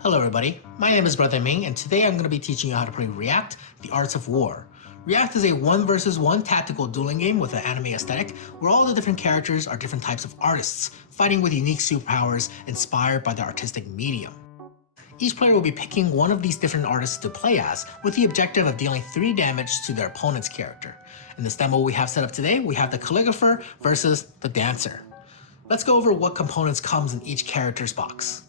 Hello everybody, my name is Brother Ming and today I'm going to be teaching you how to play React, the Arts of War. React is a 1 versus 1 tactical dueling game with an anime aesthetic where all the different characters are different types of artists, fighting with unique superpowers inspired by the artistic medium. Each player will be picking one of these different artists to play as, with the objective of dealing 3 damage to their opponent's character. In this demo we have set up today, we have the calligrapher versus the dancer. Let's go over what components comes in each character's box.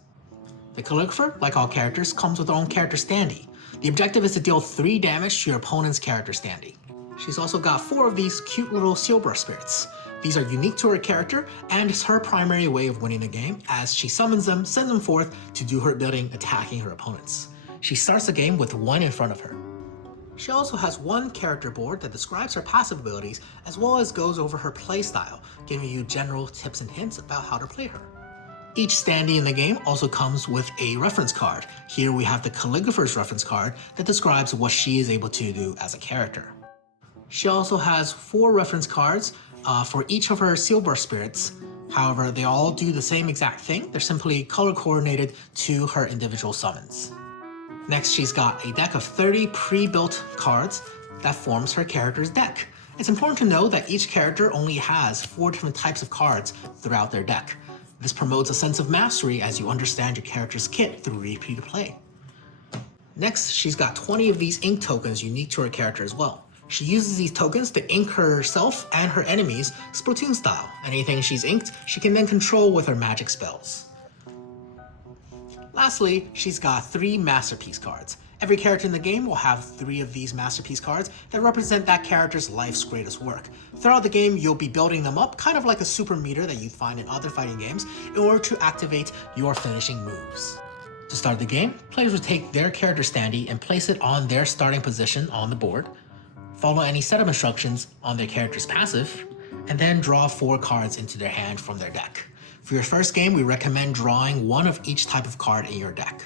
The calligrapher, like all characters, comes with her own character standee. The objective is to deal 3 damage to your opponent's character standee. She's also got 4 of these cute little seal brush spirits. These are unique to her character and is her primary way of winning the game, as she summons them, sends them forth to do her bidding, attacking her opponents. She starts the game with 1 in front of her. She also has 1 character board that describes her passive abilities as well as goes over her playstyle, giving you general tips and hints about how to play her. Each standee in the game also comes with a reference card. Here we have the calligrapher's reference card that describes what she is able to do as a character. She also has 4 reference cards for each of her seal brush spirits. However, they all do the same exact thing. They're simply color coordinated to her individual summons. Next, she's got a deck of 30 pre-built cards that forms her character's deck. It's important to know that each character only has 4 different types of cards throughout their deck. This promotes a sense of mastery as you understand your character's kit through repeated play. Next, she's got 20 of these ink tokens unique to her character as well. She uses these tokens to ink herself and her enemies Splatoon style. Anything she's inked, she can then control with her magic spells. Lastly, she's got 3 masterpiece cards. Every character in the game will have 3 of these masterpiece cards that represent that character's life's greatest work. Throughout the game, you'll be building them up, kind of like a super meter that you'd find in other fighting games, in order to activate your finishing moves. To start the game, players will take their character standee and place it on their starting position on the board, follow any setup instructions on their character's passive, and then draw 4 cards into their hand from their deck. For your first game, we recommend drawing 1 of each type of card in your deck.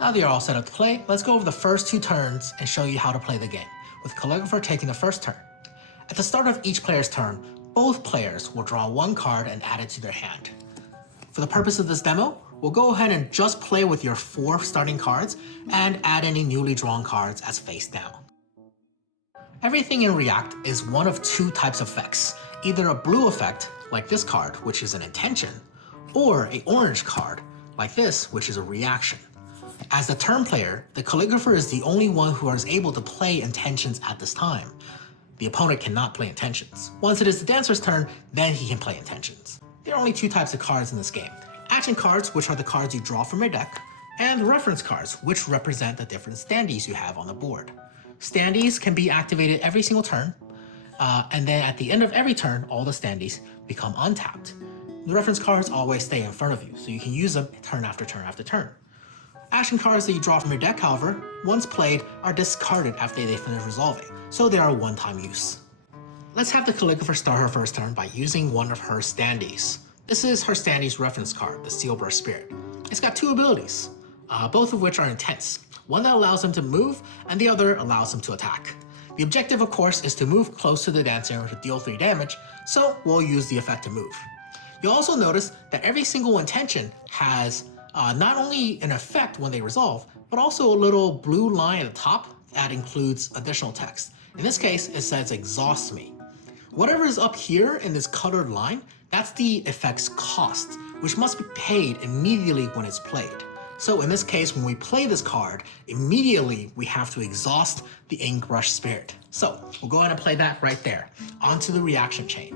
Now that you're all set up to play, let's go over the first 2 turns and show you how to play the game, with Calligrapher taking the first turn. At the start of each player's turn, both players will draw 1 card and add it to their hand. For the purpose of this demo, we'll go ahead and just play with your 4 starting cards and add any newly drawn cards as face down. Everything in React is one of 2 types of effects, either a blue effect, like this card, which is an intention, or an orange card, like this, which is a reaction. As the turn player, the calligrapher is the only one who is able to play intentions at this time. The opponent cannot play intentions. Once it is the dancer's turn, then he can play intentions. There are only 2 types of cards in this game. Action cards, which are the cards you draw from your deck, and reference cards, which represent the different standees you have on the board. Standees can be activated every single turn, and then at the end of every turn, all the standees become untapped. The reference cards always stay in front of you, so you can use them turn after turn after turn. Action cards that you draw from your deck, however, once played, are discarded after they finish resolving, so they are one-time use. Let's have the calligrapher start her first turn by using one of her standees. This is her standee's reference card, the Seal Brush Spirit. It's got 2 abilities, both of which are intense. One that allows him to move, and the other allows him to attack. The objective, of course, is to move close to the dancer to deal 3 damage, so we'll use the effect to move. You'll also notice that every single intention has not only an effect when they resolve, but also a little blue line at the top that includes additional text. In this case, it says exhaust me. Whatever is up here in this colored line, that's the effect's cost, which must be paid immediately when it's played. So in this case, when we play this card, immediately we have to exhaust the ink brush spirit. So we'll go ahead and play that right there, onto the reaction chain.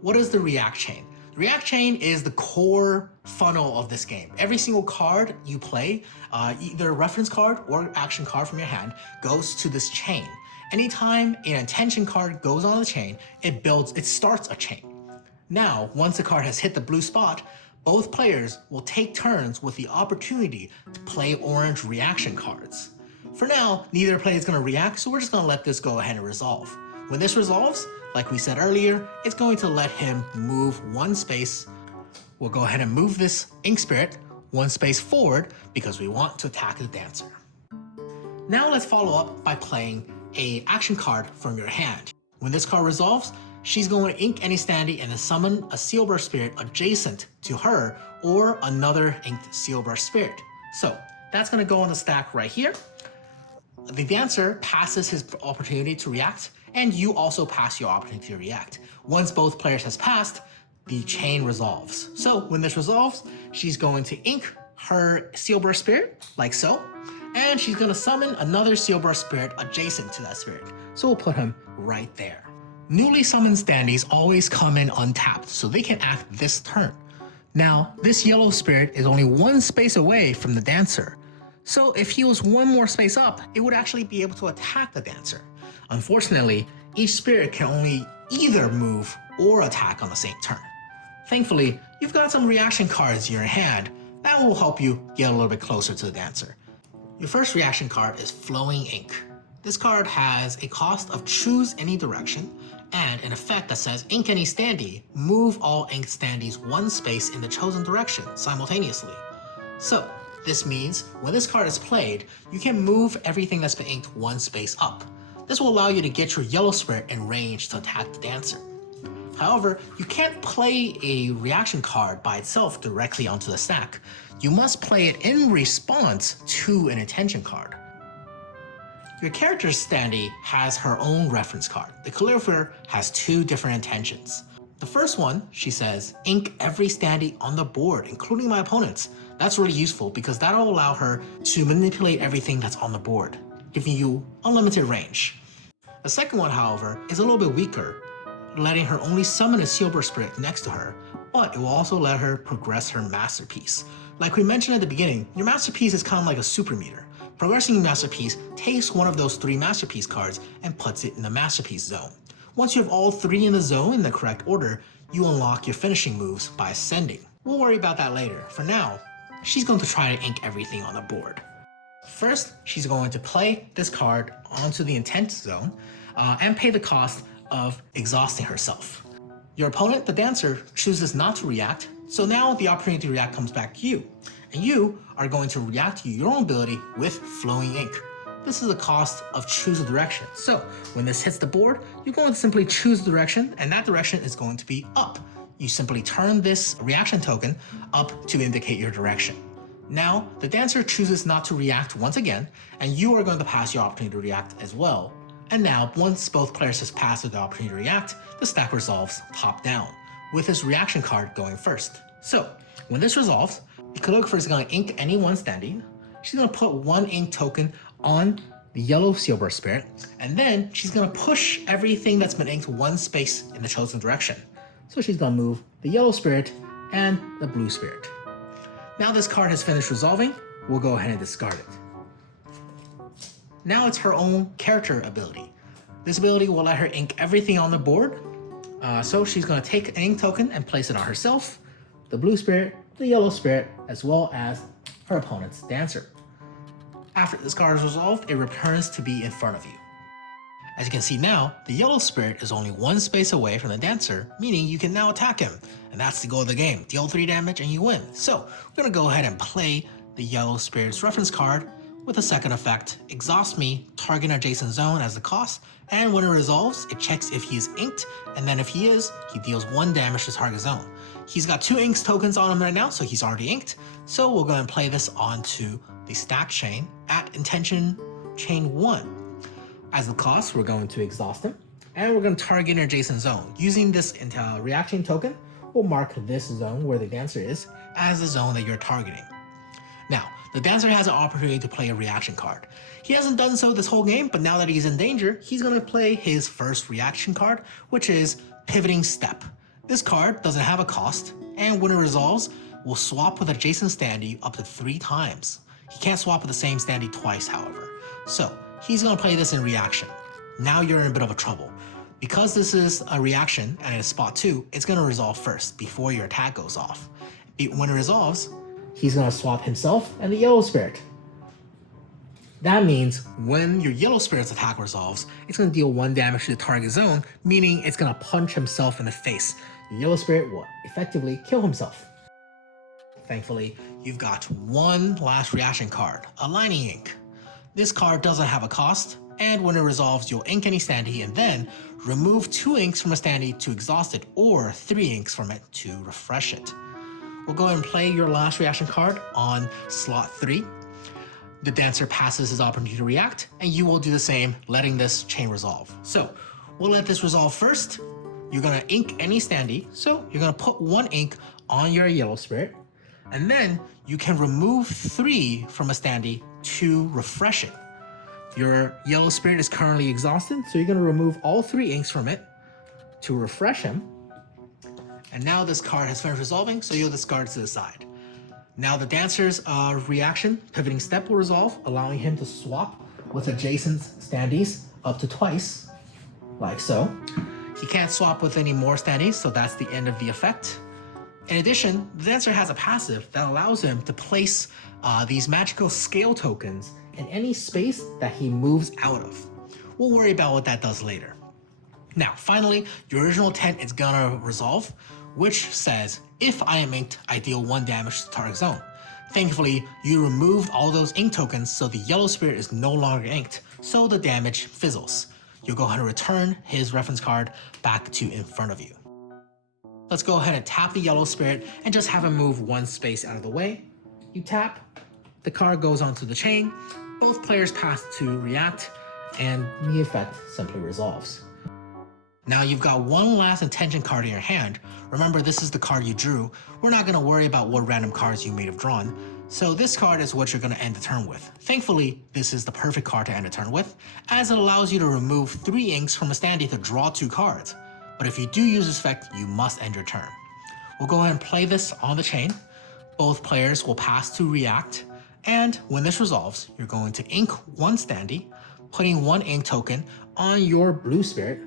What is the react chain? The react chain is the core funnel of this game. Every single card you play, either a reference card or action card from your hand, goes to this chain. Anytime an intention card goes on the chain, it starts a chain. Now, once the card has hit the blue spot, both players will take turns with the opportunity to play orange reaction cards. For now, neither player is going to react, so we're just going to let this go ahead and resolve. When this resolves, like we said earlier, it's going to let him move 1 space. We'll go ahead and move this ink spirit 1 space forward because we want to attack the dancer. Now let's follow up by playing an action card from your hand. When this card resolves, she's going to ink any standee and then summon a Seal Brush Spirit adjacent to her or another inked Seal Brush Spirit. So that's going to go on the stack right here. The dancer passes his opportunity to react, and you also pass your opportunity to react. Once both players has passed, the chain resolves. So when this resolves, she's going to ink her Sealburst Spirit, like so, and she's going to summon another Sealburst Spirit adjacent to that spirit. So we'll put him right there. Newly summoned standees always come in untapped, so they can act this turn. Now, this yellow spirit is only one space away from the dancer. So if he was one more space up, it would actually be able to attack the dancer. Unfortunately, each spirit can only either move or attack on the same turn. Thankfully, you've got some reaction cards in your hand that will help you get a little bit closer to the dancer. Your first reaction card is Flowing Ink. This card has a cost of choose any direction and an effect that says ink any standee, move all inked standees one space in the chosen direction simultaneously. So this means when this card is played, you can move everything that's been inked one space up. This will allow you to get your yellow spirit in range to attack the dancer. However, you can't play a reaction card by itself directly onto the stack. You must play it in response to an intention card. Your character's standee has her own reference card. The calligrapher has two different intentions. The first one, she says, ink every standee on the board, including my opponent's. That's really useful because that'll allow her to manipulate everything that's on the board, giving you unlimited range. The second one, however, is a little bit weaker, letting her only summon a Sealburst Spirit next to her, but it will also let her progress her masterpiece. Like we mentioned at the beginning, your masterpiece is kind of like a super meter. Progressing your masterpiece takes one of those three masterpiece cards and puts it in the masterpiece zone. Once you have all three in the zone in the correct order, you unlock your finishing moves by ascending. We'll worry about that later. For now, she's going to try to ink everything on the board. First, she's going to play this card onto the intent zone and pay the cost of exhausting herself. Your opponent, the dancer, chooses not to react, so now the opportunity to react comes back to you. And you are going to react to your own ability with Flowing Ink. This is the cost of choose a direction. So when this hits the board, you're going to simply choose a direction, and that direction is going to be up. You simply turn this reaction token up to indicate your direction. Now, the dancer chooses not to react once again, and you are going to pass your opportunity to react as well. And now, once both players has passed the opportunity to react, the stack resolves top down, with his reaction card going first. So, when this resolves, the calligrapher is going to ink any one standee. She's going to put one ink token on the yellow Sealburst Spirit, and then she's going to push everything that's been inked one space in the chosen direction. So she's going to move the yellow spirit and the blue spirit. Now this card has finished resolving, we'll go ahead and discard it. Now it's her own character ability. This ability will let her ink everything on the board. So she's going to take an ink token and place it on herself, the blue spirit, the yellow spirit, as well as her opponent's dancer. After this card is resolved, it returns to be in front of you. As you can see now, the yellow spirit is only one space away from the dancer, meaning you can now attack him. And that's the goal of the game. Deal 3 damage and you win. So we're going to go ahead and play the yellow spirit's reference card with a second effect. Exhaust me, target adjacent zone as the cost, and when it resolves, it checks if he is inked, and then if he is, he deals 1 damage to target zone. He's got 2 inks tokens on him right now, so he's already inked. So we'll go and play this onto the stack chain at intention chain 1. As the cost, we're going to exhaust him, and we're going to target an adjacent zone. Using this reaction token, we'll mark this zone where the dancer is as the zone that you're targeting. Now, the dancer has an opportunity to play a reaction card. He hasn't done so this whole game, but now that he's in danger, he's going to play his first reaction card, which is Pivoting Step. This card doesn't have a cost, and when it resolves, will swap with adjacent standee up to 3 times. He can't swap with the same standee twice, however. So, he's going to play this in reaction. Now you're in a bit of a trouble. Because this is a reaction and it's spot 2, it's going to resolve first before your attack goes off. When it resolves, he's going to swap himself and the yellow spirit. That means when your yellow spirit's attack resolves, it's going to deal 1 damage to the target zone, meaning it's going to punch himself in the face. The yellow spirit will effectively kill himself. Thankfully, you've got one last reaction card, Aligning Ink. This card doesn't have a cost, and when it resolves, you'll ink any standee and then remove 2 inks from a standee to exhaust it, or 3 inks from it to refresh it. We'll go ahead and play your last reaction card on slot 3. The dancer passes his opportunity to react, and you will do the same, letting this chain resolve. So we'll let this resolve first. You're gonna ink any standee, so you're gonna put 1 ink on your yellow spirit, and then you can remove 3 from a standee to refresh it. Your yellow spirit is currently exhausted, so you're gonna remove all 3 inks from it to refresh him. And now this card has finished resolving, so you'll discard it to the side. Now the dancer's reaction, pivoting step will resolve, allowing him to swap with adjacent standees up to twice, like so. He can't swap with any more standees, so that's the end of the effect. In addition, the dancer has a passive that allows him to place these magical scale tokens in any space that he moves out of. We'll worry about what that does later. Now, finally, your original intent is gonna resolve, which says, if I am inked, I deal 1 damage to the target zone. Thankfully, you removed all those ink tokens, so the yellow spirit is no longer inked, so the damage fizzles. You'll go ahead and return his reference card back to in front of you. Let's go ahead and tap the yellow spirit and just have him move 1 space out of the way. You tap, the card goes onto the chain, both players pass to react, and the effect simply resolves. Now you've got 1 last intention card in your hand. Remember, this is the card you drew. We're not gonna worry about what random cards you may have drawn. So this card is what you're gonna end the turn with. Thankfully, this is the perfect card to end a turn with, as it allows you to remove 3 inks from a standee to draw 2 cards. But if you do use this effect, you must end your turn. We'll go ahead and play this on the chain. Both players will pass to react, and when this resolves, you're going to ink 1 standee, putting 1 ink token on your blue spirit,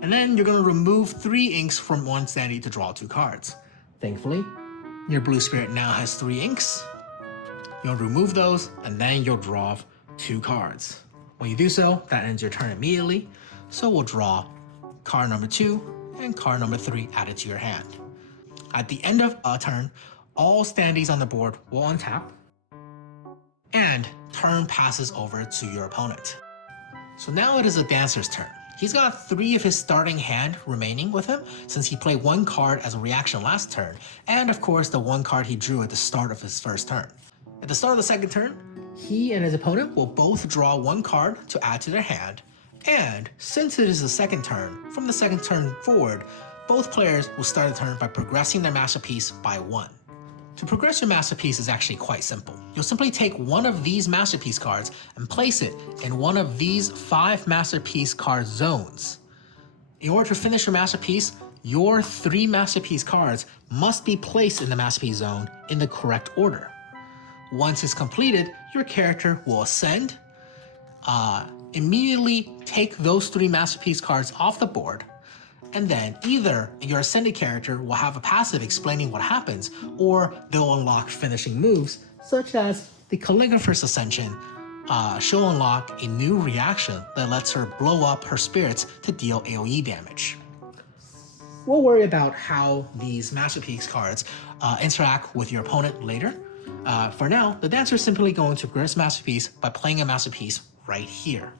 and then you're gonna remove 3 inks from 1 standee to draw 2 cards. Thankfully, your blue spirit now has 3 inks. You'll remove those, and then you'll draw 2 cards. When you do so, that ends your turn immediately. So we'll draw card number 2 and card number 3 added to your hand. At the end of a turn, all standees on the board will untap, and turn passes over to your opponent. So now it is the dancer's turn. He's got 3 of his starting hand remaining with him, since he played 1 card as a reaction last turn, and of course the 1 card he drew at the start of his first turn. At the start of the second turn, he and his opponent will both draw 1 card to add to their hand, and since it is the second turn, from the second turn forward, both players will start the turn by progressing their masterpiece by 1. To progress your masterpiece is actually quite simple. You'll simply take 1 of these masterpiece cards and place it in one of these 5 masterpiece card zones. In order to finish your masterpiece, your 3 masterpiece cards must be placed in the masterpiece zone in the correct order. Once it's completed, your character will ascend, immediately take those 3 masterpiece cards off the board, and then either your ascended character will have a passive explaining what happens, or they'll unlock finishing moves, such as the Calligrapher's Ascension. She'll unlock a new reaction that lets her blow up her spirits to deal AoE damage. We'll worry about how these masterpiece cards interact with your opponent later. For now, the dancer is simply going to progress masterpiece by playing a masterpiece right here.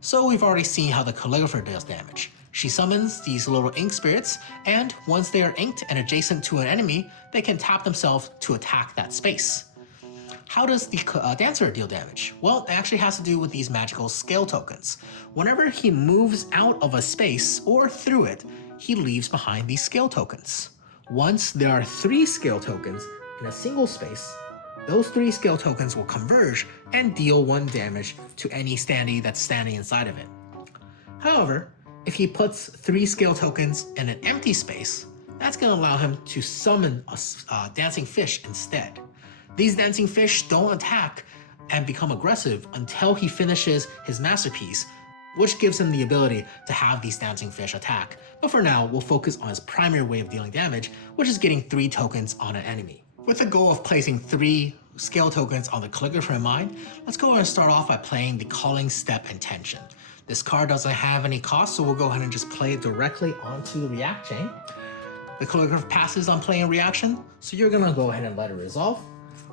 So we've already seen how the Calligrapher deals damage. She summons these little ink spirits, and once they are inked and adjacent to an enemy, they can tap themselves to attack that space. How does the dancer deal damage? Well, it actually has to do with these magical scale tokens. Whenever he moves out of a space or through it, he leaves behind these scale tokens. Once there are 3 scale tokens in a single space, those 3 scale tokens will converge and deal 1 damage to any standee that's standing inside of it. However, if he puts 3 scale tokens in an empty space, that's going to allow him to summon a dancing fish instead. These dancing fish don't attack and become aggressive until he finishes his masterpiece, which gives him the ability to have these dancing fish attack. But for now, we'll focus on his primary way of dealing damage, which is getting 3 tokens on an enemy. With the goal of placing 3 scale tokens on the Calligrapher in mind, let's go ahead and start off by playing the Calling Step Intention. This card doesn't have any cost, so we'll go ahead and just play it directly onto the react chain. The Calligrapher passes on playing a reaction, so you're gonna go ahead and let it resolve.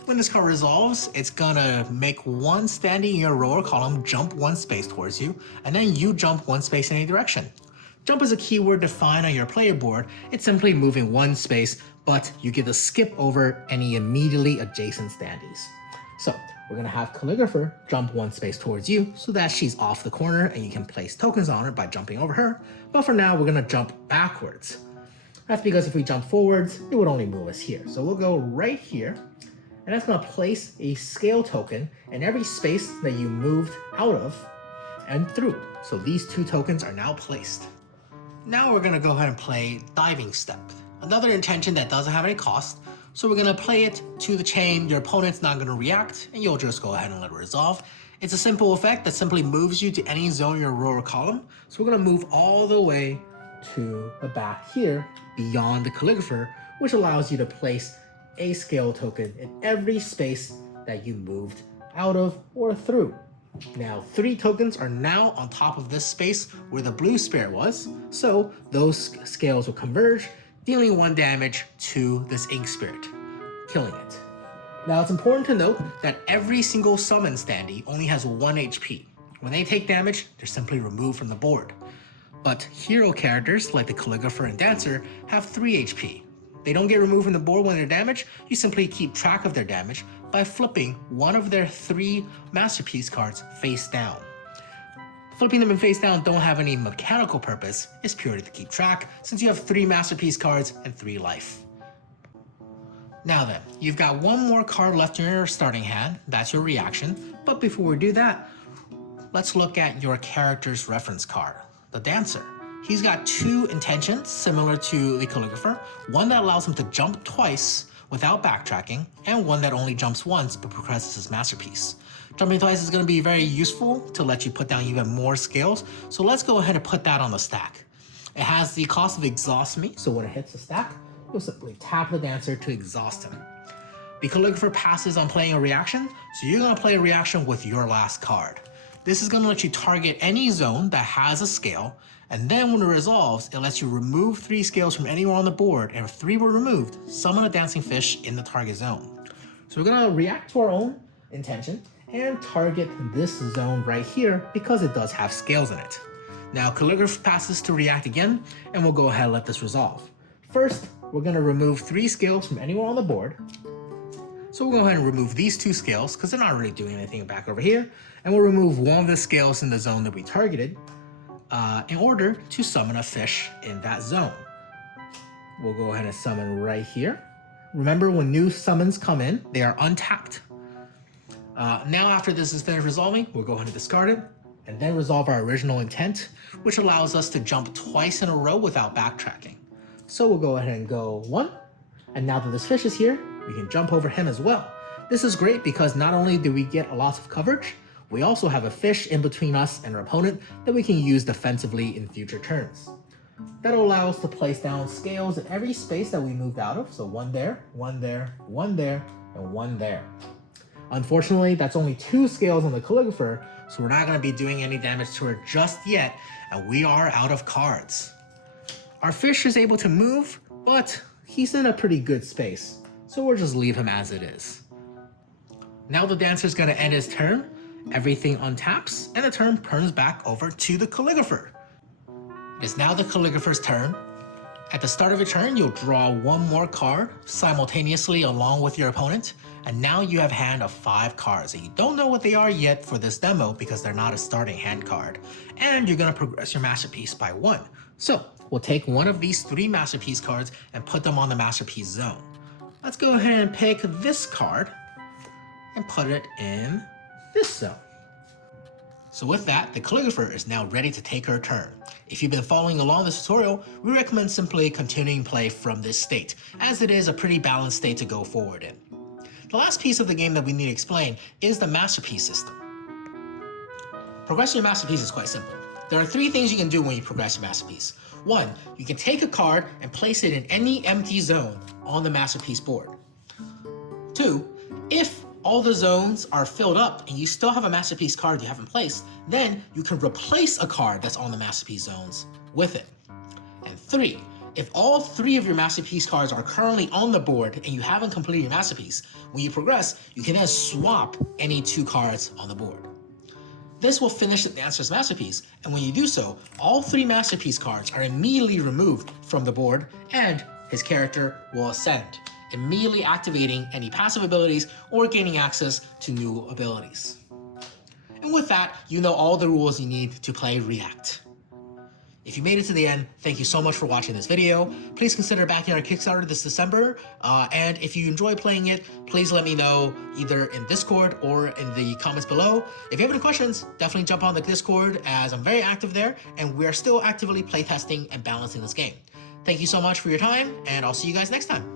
When this card resolves, it's gonna make 1 standee in your row or column jump 1 space towards you, and then you jump 1 space in any direction. Jump is a keyword defined on your player board. It's simply moving 1 space but you get to skip over any immediately adjacent standees. So we're gonna have Calligrapher jump one space towards you so that she's off the corner and you can place tokens on her by jumping over her. But for now, we're gonna jump backwards. That's because if we jump forwards, it would only move us here. So we'll go right here, and that's gonna place a scale token in every space that you moved out of and through. So these 2 tokens are now placed. Now we're gonna go ahead and play Diving Step, another intention that doesn't have any cost. So we're gonna play it to the chain, your opponent's not gonna react, and you'll just go ahead and let it resolve. It's a simple effect that simply moves you to any zone in your row or column. So we're gonna move all the way to the back here, beyond the Calligrapher, which allows you to place a scale token in every space that you moved out of or through. Now, 3 tokens are now on top of this space where the blue spirit was, so those scales will converge, dealing 1 damage to this ink spirit, killing it. Now, it's important to note that every single summon standee only has 1 HP. When they take damage, they're simply removed from the board. But hero characters like the Calligrapher and Dancer have 3 HP. They don't get removed from the board when they're damaged. You simply keep track of their damage by flipping one of their 3 masterpiece cards face down. Flipping them in face down don't have any mechanical purpose, it's purely to keep track since you have 3 masterpiece cards and 3 life. Now then, you've got 1 more card left in your starting hand, that's your reaction, but before we do that, let's look at your character's reference card, the Dancer. He's got 2 intentions similar to the Calligrapher, one that allows him to jump twice without backtracking, and one that only jumps once but progresses his masterpiece. Jumping twice is going to be very useful to let you put down even more scales, so let's go ahead and put that on the stack. It has the cost of Exhaust Me, so when it hits the stack, you'll simply tap the Dancer to exhaust him. The Calligrapher passes on playing a reaction, so you're going to play a reaction with your last card. This is going to let you target any zone that has a scale, and then when it resolves, it lets you remove 3 scales from anywhere on the board, and if 3 were removed, summon a dancing fish in the target zone. So we're going to react to our own intention and target this zone right here because it does have scales in it. Now Calligrapher passes to react again, and we'll go ahead and let this resolve. First, we're going to remove 3 scales from anywhere on the board. So we'll go ahead and remove these 2 scales because they're not really doing anything back over here, and we'll remove 1 of the scales in the zone that we targeted in order to summon a fish in that zone. We'll go ahead and summon right here. Remember, when new summons come in, they are untapped. Now after this is finished resolving, we'll go ahead and discard it, and then resolve our original intent, which allows us to jump twice in a row without backtracking. So we'll go ahead and go 1, and now that this fish is here, we can jump over him as well. This is great because not only do we get a lot of coverage, we also have a fish in between us and our opponent that we can use defensively in future turns. That'll allow us to place down scales in every space that we moved out of, so 1 there, 1 there, 1 there, and 1 there. Unfortunately, that's only 2 scales on the Calligrapher, so we're not going to be doing any damage to her just yet, and we are out of cards. Our fish is able to move, but he's in a pretty good space, so we'll just leave him as it is. Now the Dancer's going to end his turn, everything untaps, and the turn turns back over to the Calligrapher. It is now the Calligrapher's turn. At the start of your turn, you'll draw 1 more card simultaneously along with your opponent, and now you have a hand of 5 cards, and you don't know what they are yet for this demo because they're not a starting hand card, and you're going to progress your masterpiece by 1. So we'll take 1 of these 3 masterpiece cards and put them on the masterpiece zone. Let's go ahead and pick this card and put it in this zone. So with that, the Calligrapher is now ready to take her turn. If you've been following along this tutorial, we recommend simply continuing play from this state, as it is a pretty balanced state to go forward in. The last piece of the game that we need to explain is the masterpiece system. Progressing your masterpiece is quite simple. There are 3 things you can do when you progress your masterpiece. 1, you can take a card and place it in any empty zone on the masterpiece board. 2, if all the zones are filled up and you still have a masterpiece card you haven't placed, then you can replace a card that's on the masterpiece zones with it. And 3, if all 3 of your masterpiece cards are currently on the board and you haven't completed your masterpiece, when you progress, you can then swap any 2 cards on the board. This will finish the Dancer's masterpiece, and when you do so, all 3 masterpiece cards are immediately removed from the board and his character will ascend, immediately activating any passive abilities or gaining access to new abilities. And with that, you know all the rules you need to play React. If you made it to the end, thank you so much for watching this video. Please consider backing our Kickstarter this December. And if you enjoy playing it, please let me know either in Discord or in the comments below. If you have any questions, definitely jump on the Discord as I'm very active there and we're still actively playtesting and balancing this game. Thank you so much for your time and I'll see you guys next time.